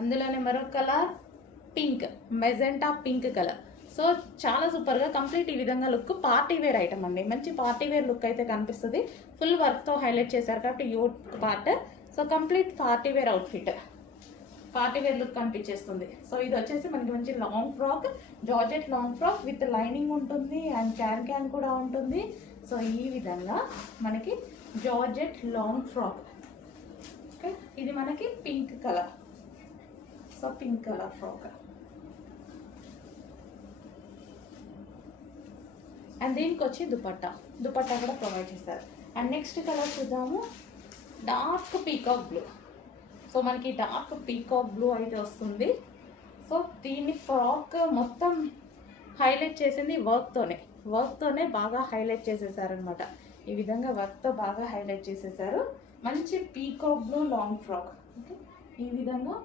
అందులోనే మరో colour pink, magenta pink colour. So చాలా సూపర్గా కంప్లీట్ ఈ విధంగా లుక్ పార్టీ వేర్ ఐటమ్ అండి. మంచి పార్టీ వేర్ లుక్ అయితే కనిపిస్తుంది. ఫుల్ వర్క్తో హైలైట్ చేశారు కాబట్టి యూట్ part. So complete party wear outfit, party wear look కనిపించేస్తుంది. సో ఇది వచ్చేసి మనకి మంచి long frock, georgette long frock with lining ఉంటుంది అండ్ క్యాన్ కూడా ఉంటుంది. సో ఈ విధంగా మనకి జార్జెట్ లాంగ్ ఫ్రాక్. ఓకే, ఇది మనకి pink colour. So pink colour frock and దీనికి వచ్చి దుపట్టా కూడా ప్రొవైడ్ చేస్తారు. అండ్ నెక్స్ట్ కలర్ చూద్దాము, డార్క్ పీకాక్ బ్లూ. సో మనకి డార్క్ పీకాక్ బ్లూ అయితే వస్తుంది. సో దీన్ని ఫ్రాక్ మొత్తం హైలైట్ చేసింది వర్క్తోనే బాగా హైలైట్ చేసేసారనమాట. ఈ విధంగా వర్క్తో బాగా హైలైట్ చేసేసారు. మంచి peacock blue long frock. Okay, ఈ విధంగా